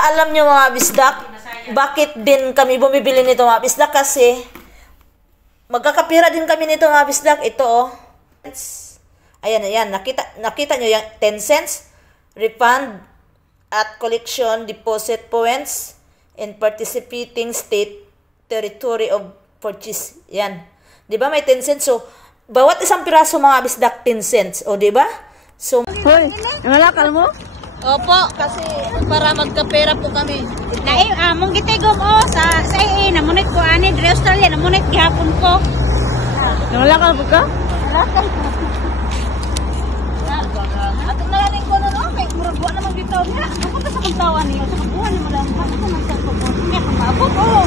Alam nyo mga bisdak, bakit din kami bumibili nito mga bisdak? Kasi magkakapira din kami nito mga bisdak. Ito oh. Ayan, ayan. Nakita nyo yung 10 cents refund at collection deposit points in participating state territory of purchase. Yan. Di ba may 10 cents? So, bawat isang piraso mga bisdak 10 cents. O, di ba? So, hoy, nangalakal mo? opo, kasi para magkapera po kami. Mong gitigom sa AA, namunit ko ani, dire Australia, namunit gihapon ko. Nangalakal po ka? Nangalakal. Ato na lang ko no, may murag wa naman dito niya. Ako ta sa kantawan niyo, sa kabuhan mo lang. Ako man sa kabuhan niya, pag-abot oh.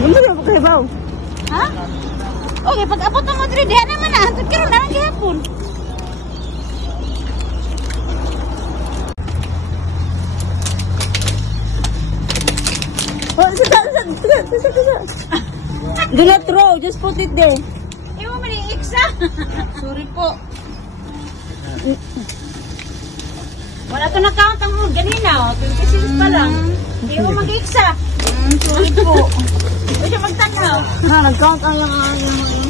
Ano ba po kayo ba? Ha? Okay, pag-abot mo dire, diha naman na, antod karon na lang gihapon. Do not throw, just put it there. Ewan mo ni Iksa. Sorry po. Wala to na count ang mood ganina, 26 pa lang. Hindi mo mag-iksa. Sorry po. Huwag siya magtanaw. Nag-count ang yung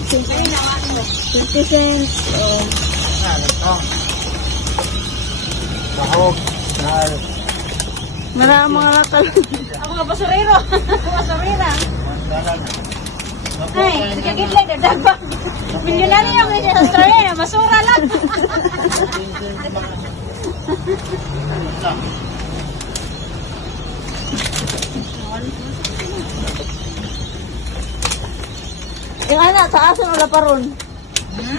50 cents. Maraming mga lakal. Ako nga basurero. Basurera. Ay, sikagitlag na dapat. Milyonaryo yung hindi sa Australia, masura lang. Yung anak, taason o laparon?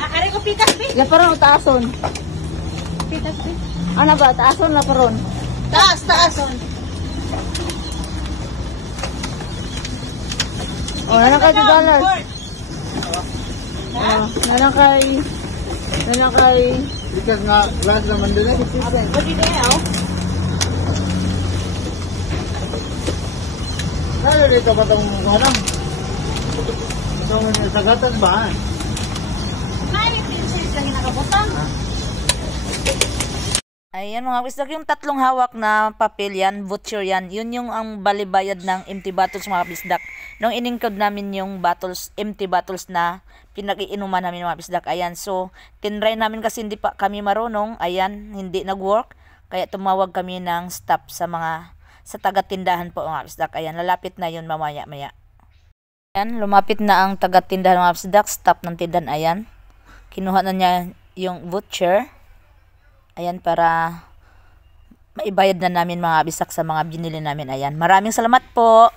Ari ko pitas, bi. Laparon o taason? Pitas, bi. Ano ba, taason o laparon? Taas, taason. O, nanakay $2. Nanakay. Ikas nga, glass naman din eh. Pwede na yaw. Kaya dito ba itong ano? Itong sagatan ba? Ay, pinsis lang nakabutang. Ayan mga bisdak, yung tatlong hawak na papel yan, voucher yan, yun yung ang balibayad ng empty bottles mga bisdak. Nung iningkod namin yung bottles, empty bottles na pinag-iinuman namin mga bisdak. Ayan, so tinry namin kasi hindi pa kami marunong. Ayan, hindi nag-work. Kaya tumawag kami ng staff sa taga-tindahan po mga bisdak. Ayan, lalapit na yun mamaya-maya. Ayan, lumapit na ang taga-tindahan mga bisdak, staff ng tindahan. Ayan, kinuha na niya yung voucher. Ayan, para maibayad na namin mga bisdak sa mga binili namin. Ayan, maraming salamat po.